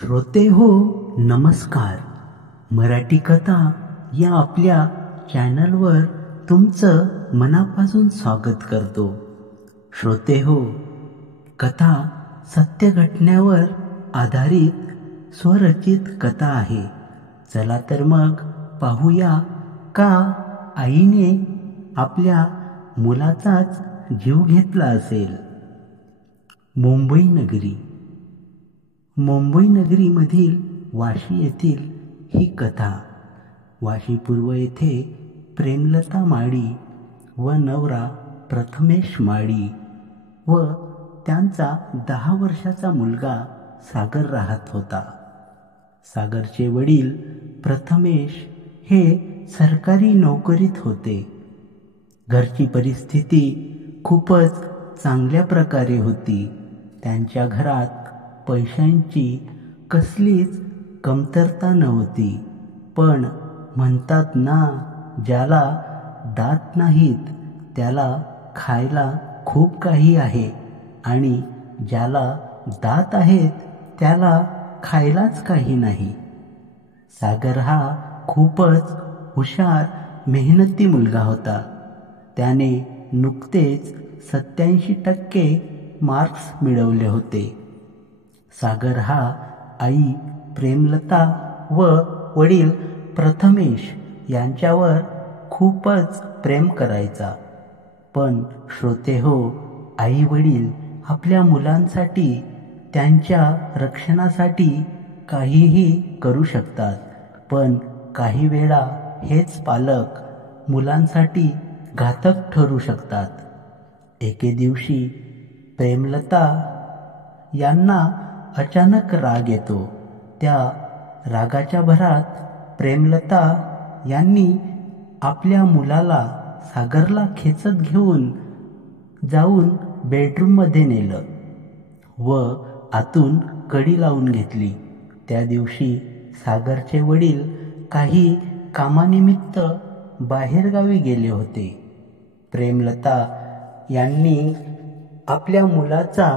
श्रोते हो, नमस्कार. मराठी कथा या आपल्या चॅनलवर तुमचं मनापासून स्वागत करतो. श्रोते हो, कथा सत्य घटनेवर आधारित स्वरचित कथा आहे. चला तर मग पाहूया का आईने आपल्या मुलाचाच जीव घेतला असेल. मुंबई नगरी. मुंबई नगरीमधील वाशी येथील ही कथा. वाशी पूर्व येथे प्रेमलता माळी व नवरा प्रथमेश माळी व त्यांचा 10 वर्षाचा मुलगा सागर राहत होता. सागरचे वडील प्रथमेश हे सरकारी नोकरीत होते. घरची परिस्थिती खूपच चांगल्या प्रकारे होती. त्यांच्या घरात पैशांची कसलीच कमतरता नव्हती. पण म्हणतात ना, ज्याला दात नाहीत त्याला खायला खूप काही आहे आणि ज्याला दात आहेत त्याला खायलाच काही नाही. सागर हा खूपच हुशार मेहनती मुलगा होता. त्याने नुकतेच 87% मार्क्स मिळवले होते. सागर हा आई प्रेमलता व वडील प्रथमेश यांच्यावर खूपच प्रेम करायचा. पण श्रोते हो, आई वडील आपल्या मुलांसाठी, त्यांच्या रक्षणासाठी काहीही करू शकतात. पण काही वेळा हेच पालक मुलांसाठी घातक ठरू शकतात. एके दिवशी प्रेमलता यांना अचानक राग येतो. त्या रागाच्या भरात प्रेमलता यांनी आपल्या मुलाला सागरला खेचत घेऊन जाऊन बेडरूममध्ये नेलं व आतून कडी लावून घेतली. त्या दिवशी सागरचे वडील काही कामानिमित्त बाहेरगावी गेले होते. प्रेमलता यांनी आपल्या मुलाचा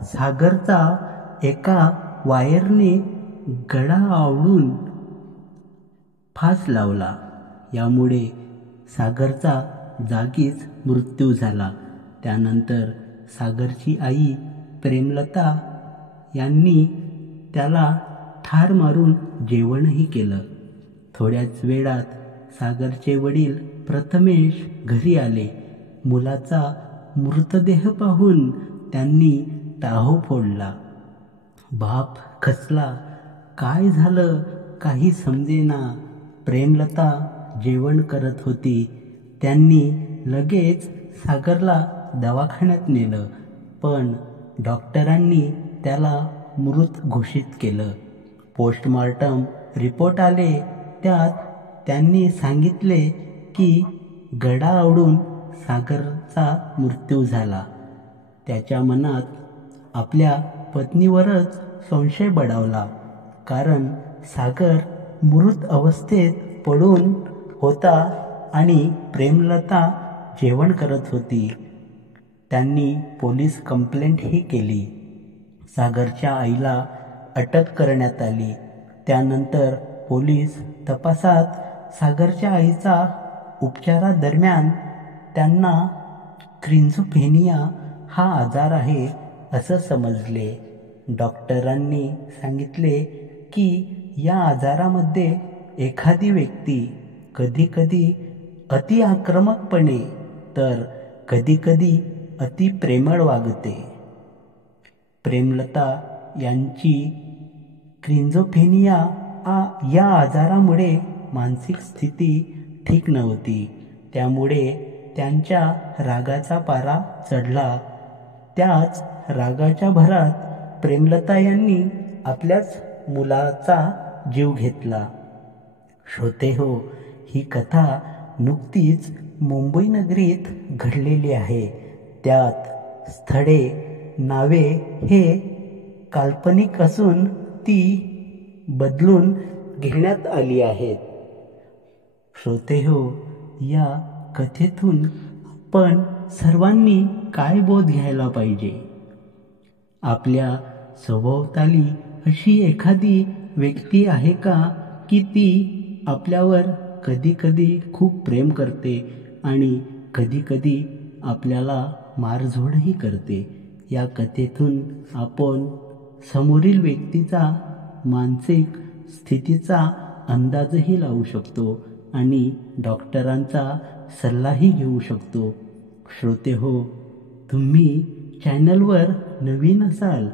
सागरचा एका वायरने गळा आवळून फास लावला. यामुळे सागरचा जागीच मृत्यू झाला. त्यानंतर सागरची आई प्रेमलता यांनी त्याला ठार मारून जेवणही केलं. थोड्याच वेळात सागरचे वडील प्रथमेश घरी आले. मुलाचा मृतदेह पाहून त्यांनी टाहो फोडला. बाप खचला. काय झालं काही समजेना. प्रेमलता जेवण करत होती. त्यांनी लगेच सागरला दवाखान्यात नेलं. पण डॉक्टरांनी त्याला मृत घोषित केलं. पोस्टमॉर्टम रिपोर्ट आले. त्यात त्यांनी सांगितले की गळा आवळून सागरचा मृत्यू झाला. त्याच्या मनात आपल्या पत्नीवरच संशय बळावला. कारण सागर मृत अवस्थेत पडून होता आणि प्रेमलता जेवण करत होती. त्यांनी पोलीस कंप्लेंटही केली. सागरच्या आईला अटक करण्यात आली. त्यानंतर पोलीस तपासात सागरच्या आईचा उपचारादरम्यान त्यांना स्किझोफ्रेनिया हा आजार आहे असं समजले. डॉक्टरांनी सांगितले की या आजारामध्ये एखादी व्यक्ती कधीकधी अति आक्रमकपणे तर कधीकधी अति प्रेमळ वागते. प्रेमलता यांची स्किझोफ्रेनिया या आजारामुळे मानसिक स्थिती ठीक नव्हती. त्यामुळे त्यांच्या रागाचा पारा चढला. त्याच रागाच्या भरात प्रेमलता यांनी आपल्याच मुलाचा जीव घेतला. श्रोते हो, ही कथा नुकतीच मुंबई नगरीत घडलेली आहे. त्यात स्थळे, नावे हे काल्पनिक असून ती बदलून घेण्यात आली आहेत. श्रोते हो, या कथेतून आपण सर्वांनी काय बोध घ्यायला पाहिजे? आपल्या सभोवताली अशी एखादी व्यक्ती आहे का की ती आपल्यावर कधीकधी खूप प्रेम करते आणि कधीकधी आपल्याला मारझोडही करते? या कथेतून आपण समोरील व्यक्तीचा मानसिक स्थितीचा अंदाजही लावू शकतो आणि डॉक्टरांचा सल्लाही घेऊ शकतो. श्रोते हो, तुम्ही चॅनलवर नवीन असाल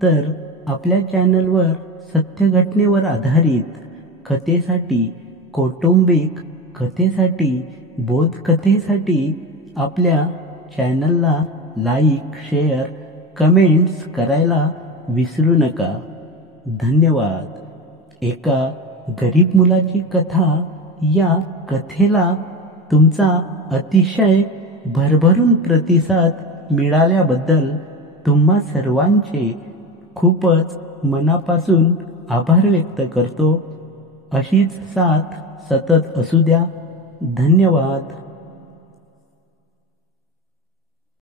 तर आपल्या चॅनलवर सत्य घटनेवर आधारित कथेसाठी, कौटुंबिक कथेसाठी, बोधकथेसाठी आपल्या चॅनलला लाईक, शेअर, कमेंट्स करायला विसरू नका. धन्यवाद. एका गरीब मुलाची कथा या कथेला तुमचा अतिशय भरभरून प्रतिसाद मिळाल्याबद्दल तुम्हा सर्वांचे खूपच मनापासून आभार व्यक्त करतो. अशीच साथ सतत असू द्या. धन्यवाद.